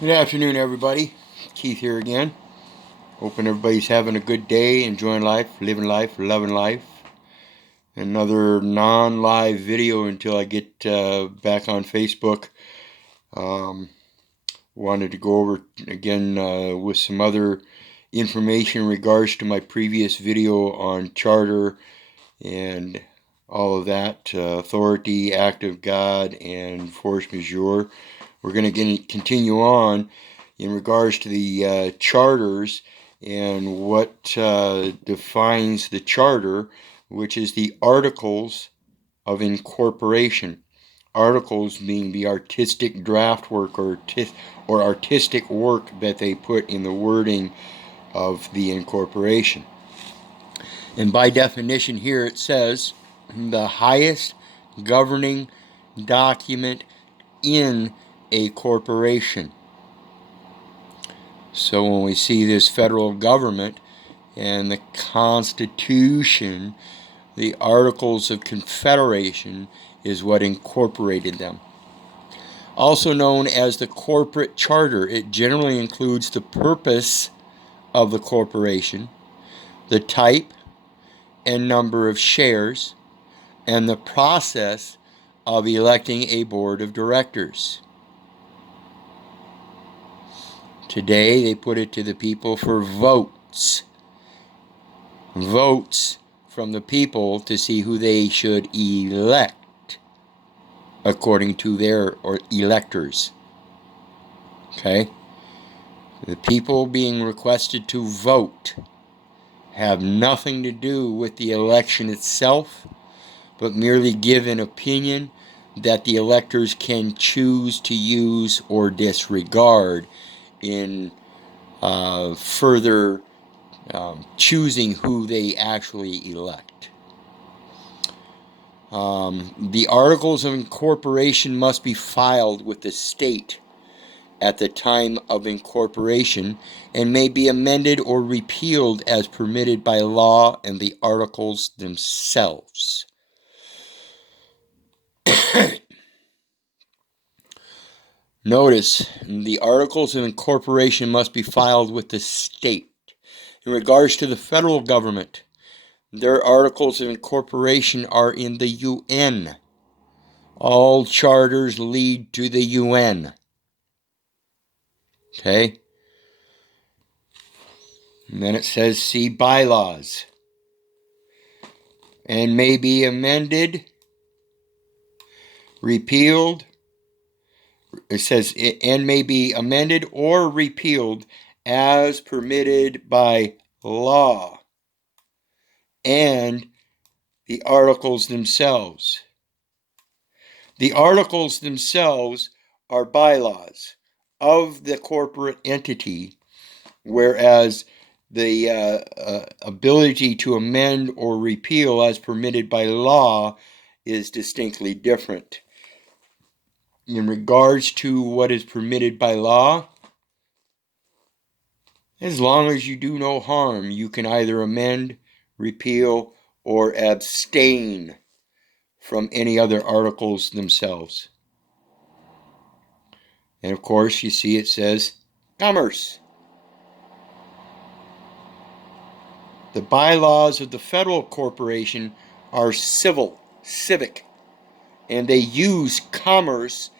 Good afternoon, everybody. Keith here again. Hoping everybody's having a good day, enjoying life, living life, loving life. Another non-live video until I get back on Facebook. Wanted to go over again with some other information in regards to my previous video on charter and all of that, authority, act of God, and force majeure. We're going to continue on in regards to the charters and what defines the charter, which is the articles of incorporation. Articles being the artistic draft work or artistic work that they put in the wording of the incorporation. And by definition here it says the highest governing document in a corporation. So when we see this federal government and the Constitution, the Articles of Confederation is what incorporated them. Also known as the corporate charter, it generally includes the purpose of the corporation, the type and number of shares, and the process of electing a board of directors. Today, they put it to the people for votes. Votes from the people to see who they should elect according to their electors. Okay? The people being requested to vote have nothing to do with the election itself, but merely give an opinion that the electors can choose to use or disregard in further choosing who they actually elect. The Articles of Incorporation must be filed with the state at the time of incorporation and may be amended or repealed as permitted by law and the articles themselves. Notice, the Articles of Incorporation must be filed with the state. In regards to the federal government, their Articles of Incorporation are in the UN. All charters lead to the UN. Okay? And then it says, see bylaws. And may be amended, repealed. It says, and may be amended or repealed as permitted by law and the articles themselves. The articles themselves are bylaws of the corporate entity, whereas the ability to amend or repeal as permitted by law is distinctly different. In regards to what is permitted by law, as long as you do no harm, you can either amend, repeal, or abstain from any other articles themselves. And of course, you see it says commerce. The bylaws of the federal corporation are civic, and they use commerce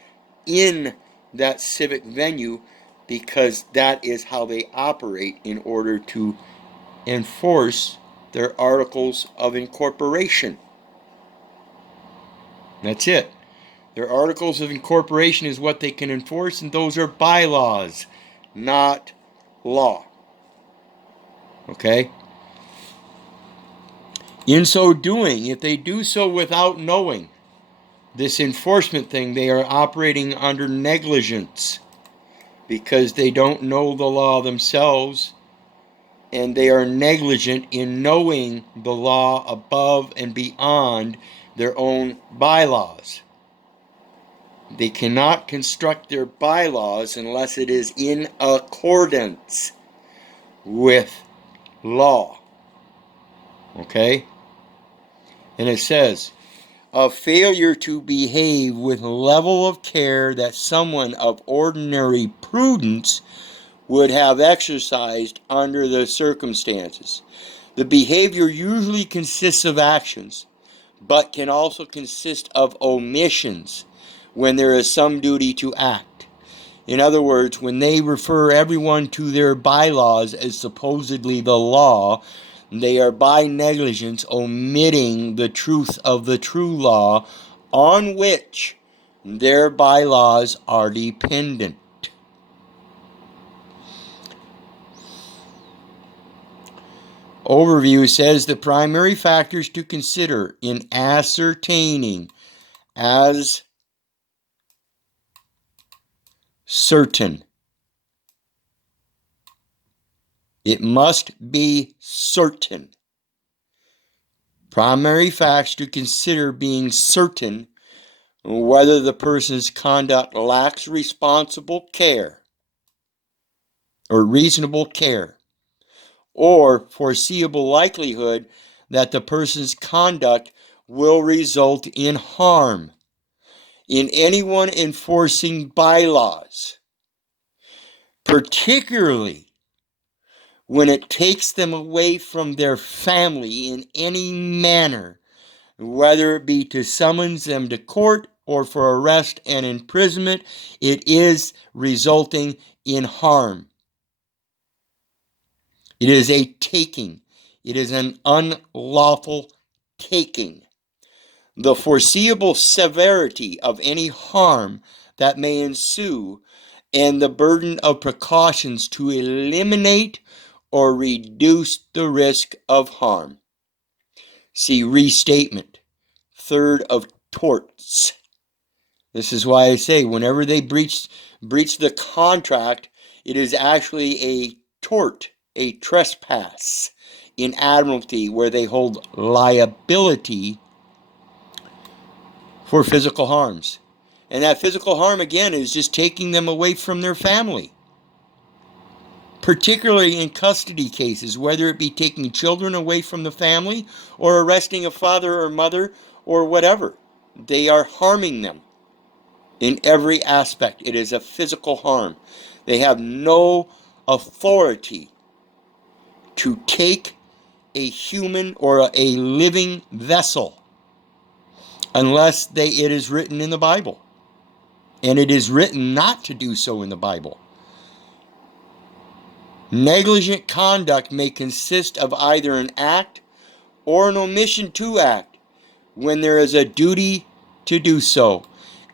in that civic venue because that is how they operate in order to enforce their articles of incorporation. That's it. Their articles of incorporation is what they can enforce, and those are bylaws, not law. Okay? In so doing, if they do so without knowing this enforcement thing, they are operating under negligence because they don't know the law themselves, and they are negligent in knowing the law above and beyond their own bylaws. They cannot construct their bylaws unless it is in accordance with law. Okay? And it says, of failure to behave with level of care that someone of ordinary prudence would have exercised under the circumstances. The behavior usually consists of actions, but can also consist of omissions when there is some duty to act. In other words, when they refer everyone to their bylaws as supposedly the law, they are by negligence omitting the truth of the true law on which their bylaws are dependent. Overview says the primary factors to consider in ascertaining as certain. It must be certain. Primary facts to consider being certain whether the person's conduct lacks responsible care or reasonable care, or foreseeable likelihood that the person's conduct will result in harm in anyone enforcing bylaws, particularly when it takes them away from their family in any manner, whether it be to summons them to court or for arrest and imprisonment. It is resulting in harm. It is a taking. It is an unlawful taking. The foreseeable severity of any harm that may ensue and the burden of precautions to eliminate or reduce the risk of harm. See restatement, third of torts. This is why I say whenever they breach the contract, it is actually a tort, a trespass in admiralty, where they hold liability for physical harms. And that physical harm, again, is just taking them away from their family. Particularly in custody cases, whether it be taking children away from the family or arresting a father or mother or whatever. They are harming them in every aspect. It is a physical harm. They have no authority to take a human or a living vessel unless it is written in the Bible. And it is written not to do so in the Bible. Negligent conduct may consist of either an act or an omission to act when there is a duty to do so.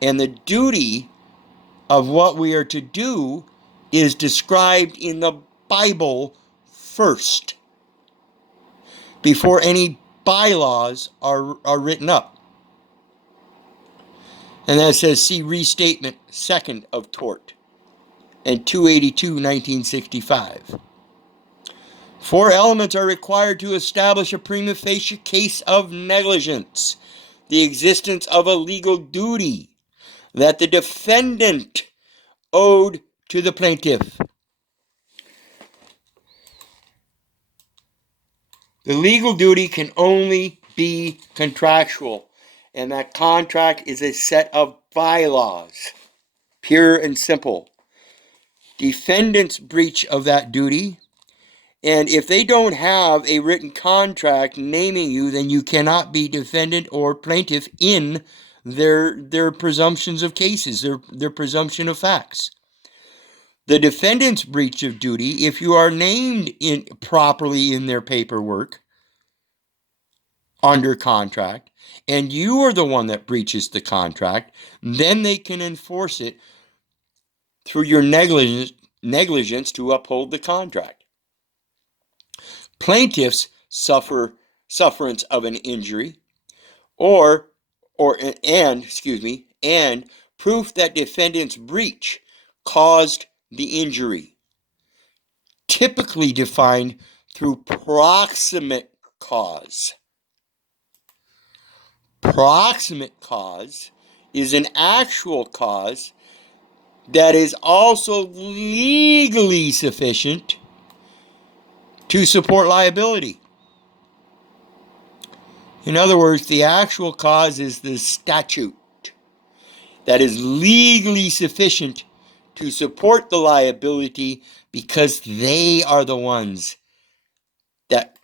And the duty of what we are to do is described in the Bible first, before any bylaws are written up. And that says, see restatement second of tort and 282, 1965. 4 elements are required to establish a prima facie case of negligence: the existence of a legal duty that the defendant owed to the plaintiff. The legal duty can only be contractual, and that contract is a set of bylaws, pure and simple. Defendant's breach of that duty, and if they don't have a written contract naming you, then you cannot be defendant or plaintiff in their presumptions of cases, their presumption of facts. The defendant's breach of duty, if you are named properly in their paperwork under contract, and you are the one that breaches the contract, then they can enforce it through your negligence to uphold the contract. Plaintiffs suffer sufferance of an injury and proof that defendant's breach caused the injury, typically defined through proximate cause. Proximate cause is an actual cause that is also legally sufficient to support liability. In other words, the actual cause is the statute that is legally sufficient to support the liability because they are the ones that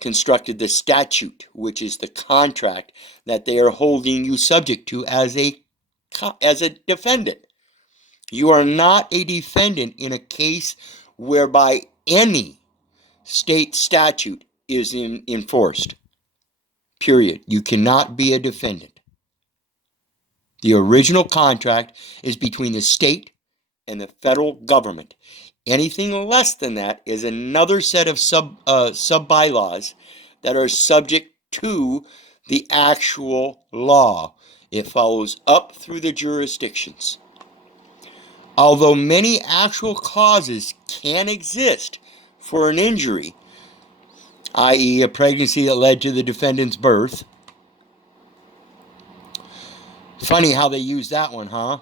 constructed the statute, which is the contract that they are holding you subject to as a defendant. You are not a defendant in a case whereby any state statute is enforced. Period. You cannot be a defendant. The original contract is between the state and the federal government. Anything less than that is another set of sub-bylaws that are subject to the actual law. It follows up through the jurisdictions. Although many actual causes can exist for an injury, i.e. a pregnancy that led to the defendant's birth. Funny how they use that one, huh?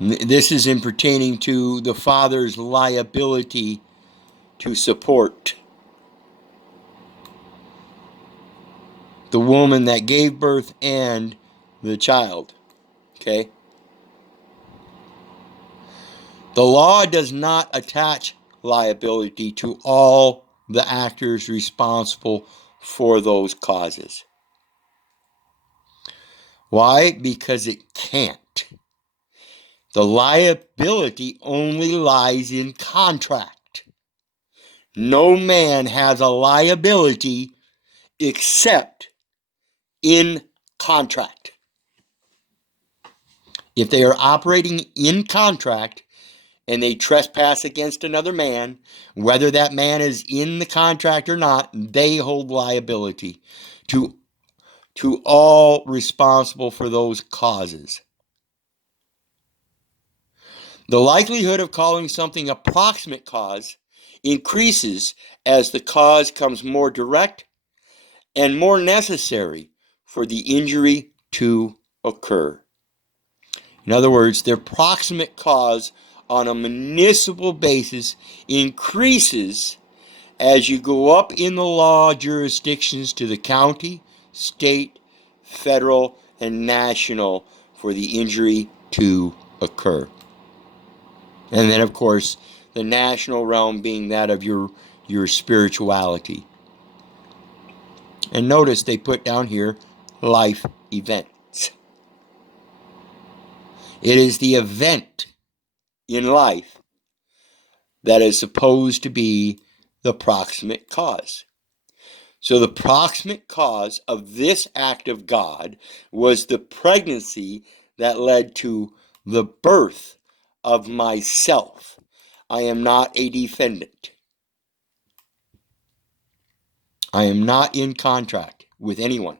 This is in pertaining to the father's liability to support the woman that gave birth and the child. Okay? The law does not attach liability to all the actors responsible for those causes. Why? Because it can't. The liability only lies in contract. No man has a liability except in contract. If they are operating in contract and they trespass against another man, whether that man is in the contract or not, they hold liability to all responsible for those causes. The likelihood of calling something a proximate cause increases as the cause comes more direct and more necessary for the injury to occur. In other words, their proximate cause on a municipal basis increases as you go up in the law jurisdictions to the county, state, federal, and national for the injury to occur. And then, of course, the national realm being that of your spirituality. And notice they put down here life events. It is the event in life that is supposed to be the proximate cause. So the proximate cause of this act of God was the pregnancy that led to the birth of myself. I am not a defendant. I am not in contract with anyone.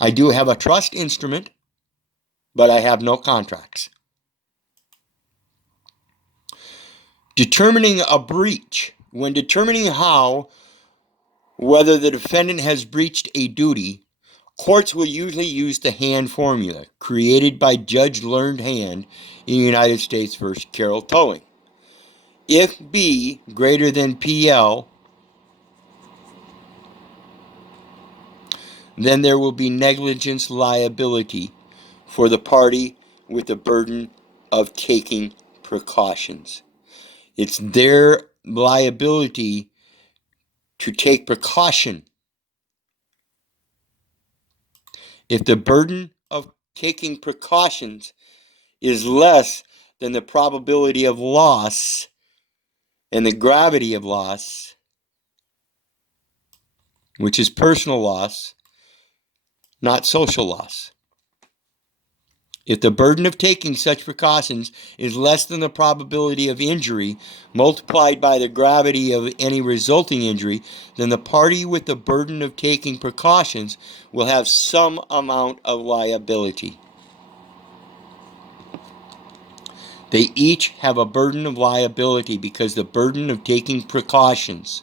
I do have a trust instrument, but I have no contracts. Determining a breach. When determining whether the defendant has breached a duty, courts will usually use the Hand formula, created by Judge Learned Hand in United States v. Carroll Towing. If B greater than PL, then there will be negligence liability for the party with the burden of taking precautions. It's their liability to take precaution. If the burden of taking precautions is less than the probability of loss and the gravity of loss, which is personal loss, not social loss. If the burden of taking such precautions is less than the probability of injury multiplied by the gravity of any resulting injury, then the party with the burden of taking precautions will have some amount of liability. They each have a burden of liability because the burden of taking precautions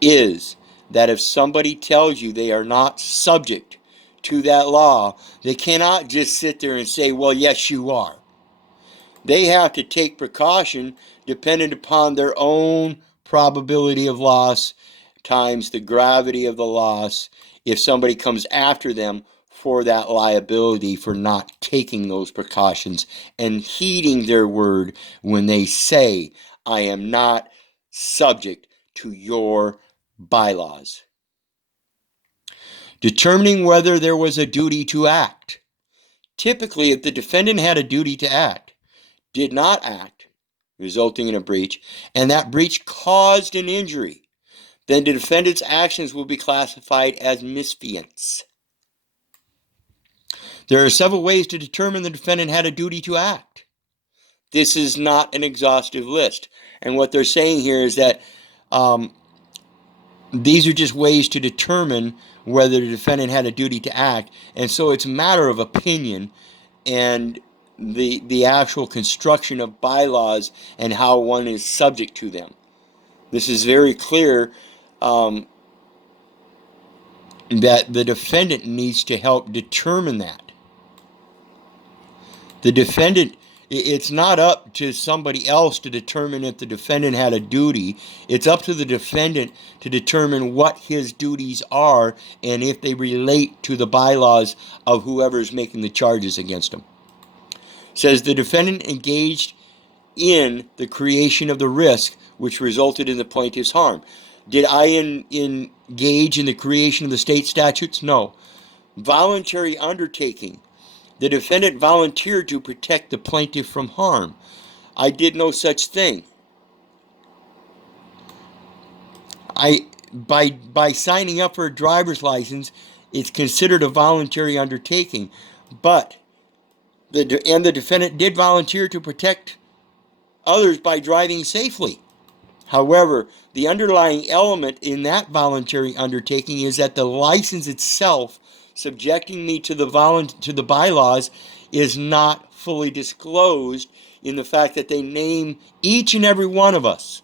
is that if somebody tells you they are not subject to that law, they cannot just sit there and say, well, yes, you are. They have to take precaution dependent upon their own probability of loss times the gravity of the loss if somebody comes after them for that liability for not taking those precautions and heeding their word when they say, I am not subject to your bylaws. Determining whether there was a duty to act. Typically, if the defendant had a duty to act, did not act, resulting in a breach, and that breach caused an injury, then the defendant's actions will be classified as misfeasance. There are several ways to determine the defendant had a duty to act. This is not an exhaustive list. And what they're saying here is that these are just ways to determine whether the defendant had a duty to act. And so it's a matter of opinion and the actual construction of bylaws and how one is subject to them. This is very clear that the defendant needs to help determine that. The defendant, it's not up to somebody else to determine if the defendant had a duty. It's up to the defendant to determine what his duties are and if they relate to the bylaws of whoever's making the charges against him. It says the defendant engaged in the creation of the risk which resulted in the plaintiff's harm. Did I engage in the creation of the state statutes? No. Voluntary undertaking. The defendant volunteered to protect the plaintiff from harm. I did no such thing. By signing up for a driver's license, it's considered a voluntary undertaking, but the defendant did volunteer to protect others by driving safely. However, the underlying element in that voluntary undertaking is that the license itself, subjecting me to the bylaws, is not fully disclosed in the fact that they name each and every one of us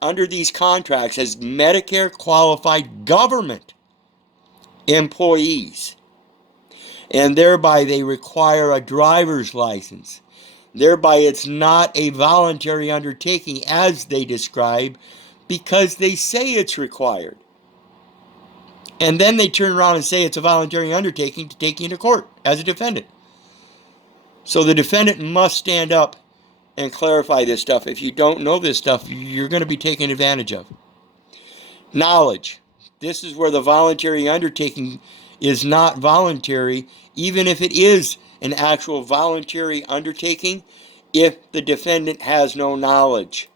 under these contracts as Medicare qualified government employees. And thereby they require a driver's license. Thereby it's not a voluntary undertaking as they describe, because they say it's required. And then they turn around and say it's a voluntary undertaking to take you into court as a defendant. So the defendant must stand up and clarify this stuff. If you don't know this stuff, you're going to be taken advantage of. Knowledge. This is where the voluntary undertaking is not voluntary, even if it is an actual voluntary undertaking, if the defendant has no knowledge.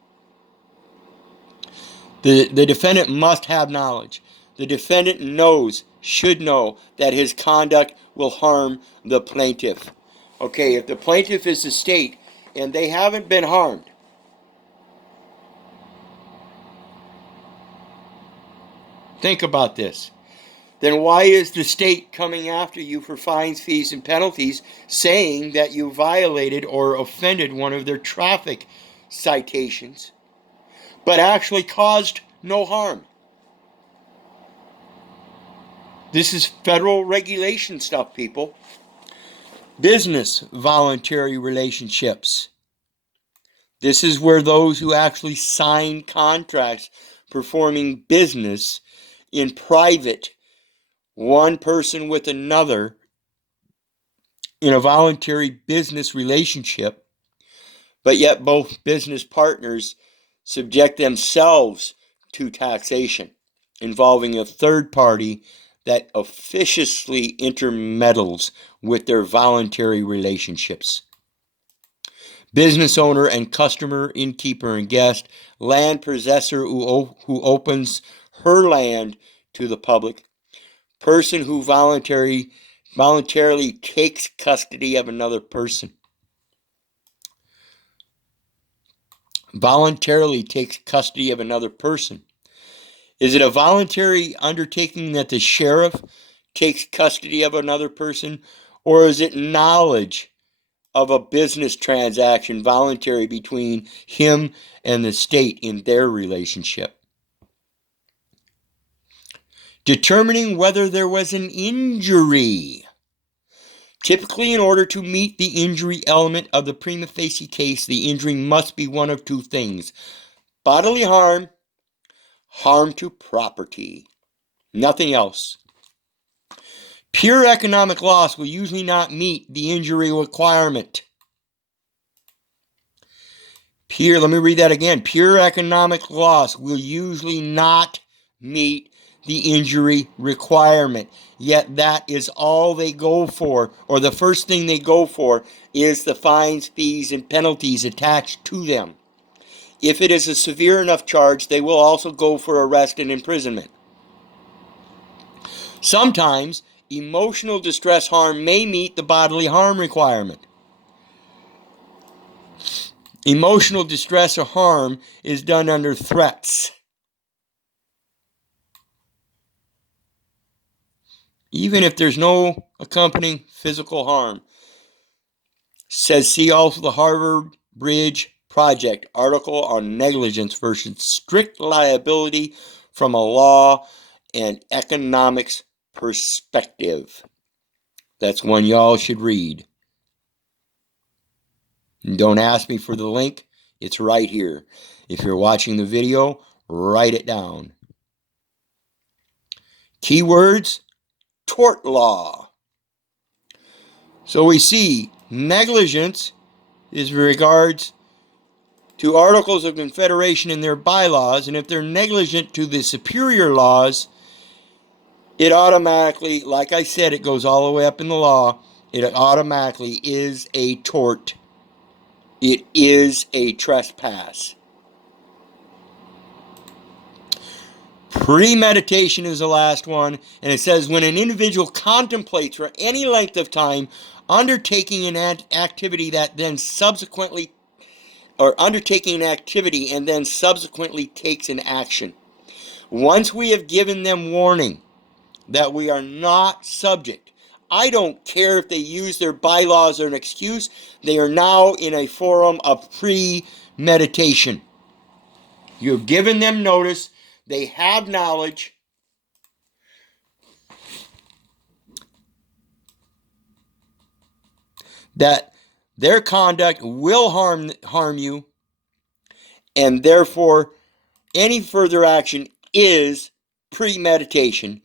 The defendant must have knowledge. The defendant should know that his conduct will harm the plaintiff. Okay, if the plaintiff is the state and they haven't been harmed, think about this. Then why is the state coming after you for fines, fees, and penalties, saying that you violated or offended one of their traffic citations, but actually caused no harm? This is federal regulation stuff, people. Business voluntary relationships. This is where those who actually sign contracts performing business in private, one person with another, in a voluntary business relationship, but yet both business partners subject themselves to taxation involving a third party that officiously intermeddles with their voluntary relationships. Business owner and customer, innkeeper and guest, land possessor who opens her land to the public, person who voluntarily takes custody of another person. Voluntarily takes custody of another person. Is it a voluntary undertaking that the sheriff takes custody of another person, or is it knowledge of a business transaction voluntary between him and the state in their relationship? Determining whether there was an injury. Typically, in order to meet the injury element of the prima facie case, the injury must be one of two things: bodily harm, harm to property. Nothing else. Pure economic loss will usually not meet the injury requirement. Let me read that again. Pure economic loss will usually not meet the injury requirement. Yet that is all they go for, or the first thing they go for is the fines, fees, and penalties attached to them. If it is a severe enough charge, they will also go for arrest and imprisonment. Sometimes emotional distress harm may meet the bodily harm requirement. Emotional distress or harm is done under threats. Even if there's no accompanying physical harm. Says see also the Harvard Bridge Project article on negligence versus strict liability from a law and economics perspective. That's one y'all should read. Don't ask me for the link. It's right here. If you're watching the video, write it down. Keywords: tort law. So we see negligence is regards to Articles of Confederation and their bylaws, and if they're negligent to the superior laws, it automatically, like I said, it goes all the way up in the law, it automatically is a tort. It is a trespass. Premeditation is the last one, and it says when an individual contemplates for any length of time undertaking an activity that then subsequently takes an action. Once we have given them warning that we are not subject, I don't care if they use their bylaws as an excuse, they are now in a forum of premeditation. You have given them notice, they have knowledge that their conduct will harm you, and therefore any further action is premeditation,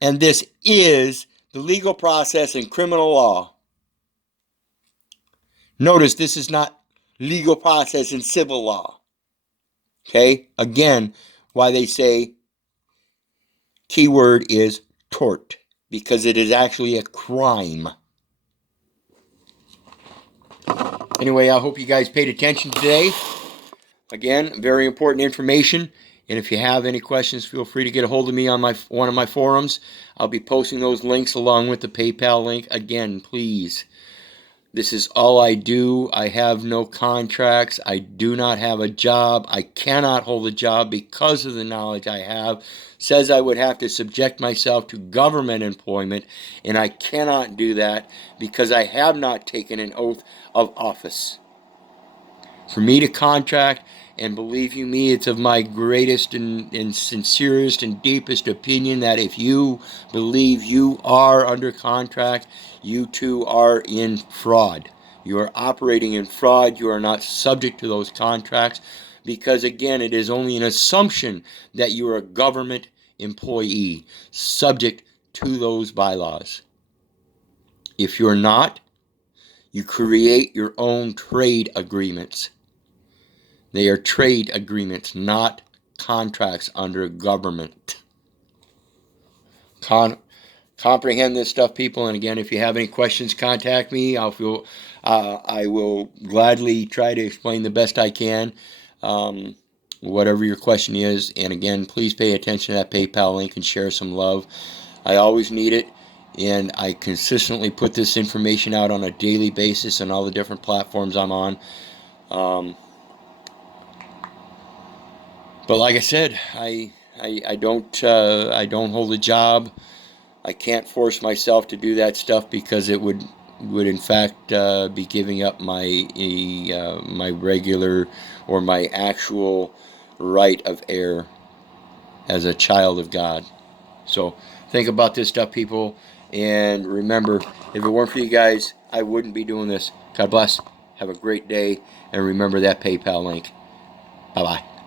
and this is the legal process in criminal law. Notice this is not legal process in civil law. Okay? Again, why they say keyword is tort, because it is actually a crime. Anyway, I hope you guys paid attention today. Again, very important information. And if you have any questions, feel free to get a hold of me on one of my forums. I'll be posting those links along with the PayPal link. Again, please. This is all I do. I have no contracts. I do not have a job. I cannot hold a job because of the knowledge I have. Says I would have to subject myself to government employment, and I cannot do that because I have not taken an oath of office. For me to contract, and believe you me, it's of my greatest and sincerest and deepest opinion that if you believe you are under contract, you too are in fraud. You are operating in fraud. You are not subject to those contracts because, again, it is only an assumption that you are a government employee subject to those bylaws. If you're not, you create your own trade agreements. They are trade agreements, not contracts under government. Comprehend this stuff, people. And again, if you have any questions, contact me. I will gladly try to explain the best I can, whatever your question is. And again, please pay attention to that PayPal link and share some love. I always need it. And I consistently put this information out on a daily basis on all the different platforms I'm on. But like I said, I don't hold a job. I can't force myself to do that stuff because it would in fact be giving up my regular or my actual right of heir as a child of God. So think about this stuff, people. And remember, if it weren't for you guys, I wouldn't be doing this. God bless. Have a great day. And remember that PayPal link. Bye-bye.